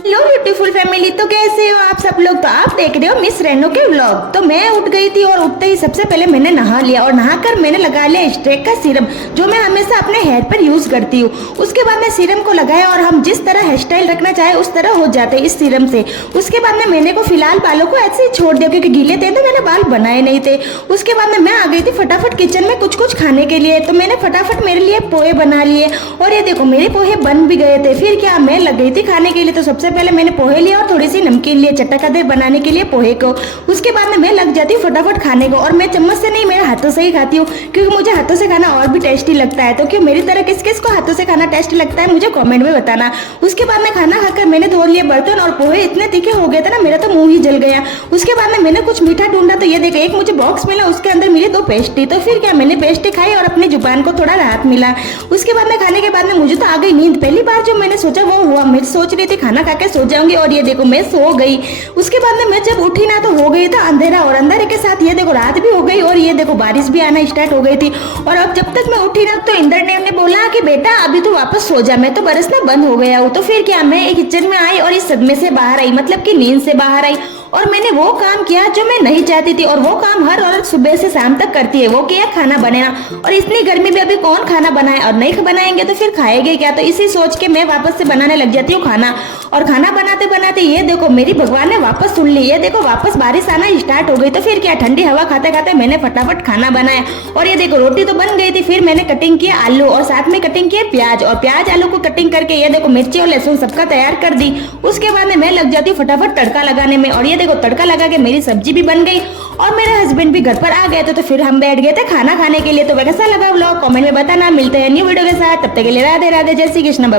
Hello beautiful family, तो कैसे हो आप सब लोग। तो आप देख रहे हो मिस रेनो के व्लॉग। तो मैं उठ गई थी और उठते ही सबसे पहले मैंने नहा लिया और नहाकर मैंने लगा लिया स्ट्रेक का सीरम, जो मैं हमेशा अपने हेयर पर यूज करती हूँ। उसके बाद मैं सीरम को लगाया और हम जिस तरह हेयर स्टाइल रखना चाहे उस तरह हो जाते इस सीरम से। उसके बाद में मैंने को फिलहाल बालों को ऐसे ही छोड़ दिया क्योंकि गीले थे तो मैंने बाल बनाए नहीं थे। उसके बाद में मैं आ गई थी फटाफट किचन में कुछ कुछ खाने के लिए। तो मैंने फटाफट मेरे लिए पोहे बना लिए और ये देखो मेरे पोहे बन भी गए थे। फिर क्या, मैं लग गई थी खाने के लिए। तो सबसे पहले मैंने पोहे लिए और थोड़ी सी नमकीन लिए चटकदार बनाने के लिए पोहे को। उसके बाद में मैं लग जाती हूँ फटाफट खाने को और मैं चम्मच से नहीं, मेरे हाथों से ही खाती हूँ क्योंकि मुझे हाथों से खाना और भी टेस्टी लगता है। तो क्यों मेरी तरह किस किस को हाथों से खाना टेस्टी लगता है मुझे कमेंट में बताना। उसके बाद में खाना खाकर मैंने धो लिए बर्तन और पोहे इतने तीखे हो गए थे ना, मेरा तो मुंह ही जल गया। उसके बाद में मैंने कुछ मीठा ढूंढा तो ये देखा एक मुझे बॉक्स मिला, उसके अंदर मिली 2 पेस्ट्री। तो फिर क्या, मैंने पेस्ट्री खाई और अपनी जुबान को थोड़ा राहत मिला। उसके बाद में खाने के बाद में मुझे तो आ गई नींद। पहली बार जो मैंने सोचा वो हुआ। मैं सोच रही थी खाना खा के सो जाऊंगी और ये देखो मैं सो गई। उसके बाद में मैं जब उठी ना तो हो गई था अंधेरा और अंधेरे के साथ ये देखो रात भी हो गई और ये देखो बारिश भी आना स्टार्ट हो गई थी। और अब जब तक मैं उठी ना तो इंद्र ने बोला कि बेटा अभी तो वापस सो जा। मैं तो बरसना बंद हो गया हूँ। तो फिर क्या, मैं किचन में आई और इस सदमे से बाहर आई, मतलब कि नींद से बाहर आई और मैंने वो काम किया जो मैं नहीं चाहती थी। और वो काम हर औरत सुबह से शाम तक करती है, वो किया खाना बनाना। और इतनी गर्मी में अभी कौन खाना बनाए, और नहीं बनाएंगे तो फिर खाएंगे क्या। तो इसी सोच के मैं वापस से बनाने लग जाती हूँ खाना। और खाना बनाते बनाते ये देखो मेरी भगवान ने वापस सुन ली। ये देखो वापस बारिश आना स्टार्ट हो गई। तो फिर क्या, ठंडी हवा खाते खाते मैंने फटाफट खाना बनाया और ये देखो रोटी तो बन गई थी। फिर मैंने कटिंग किया आलू और साथ में कटिंग किया प्याज, और प्याज आलू को कटिंग करके ये देखो मिर्ची और लहसुन सबका तैयार कर दी। उसके बाद में मैं लग जाती हूँ फटाफट तड़का लगाने में और ये देखो तड़का लगा के मेरी सब्जी भी बन गई और मेरे हस्बैंड भी घर पर आ गए थे। तो फिर हम बैठ गए थे खाना खाने के लिए। तो कैसा लगा व्लॉग कमेंट में बताना। मिलते हैं न्यू वीडियो के साथ, तब तक के लिए राधे राधे, जय श्री कृष्ण।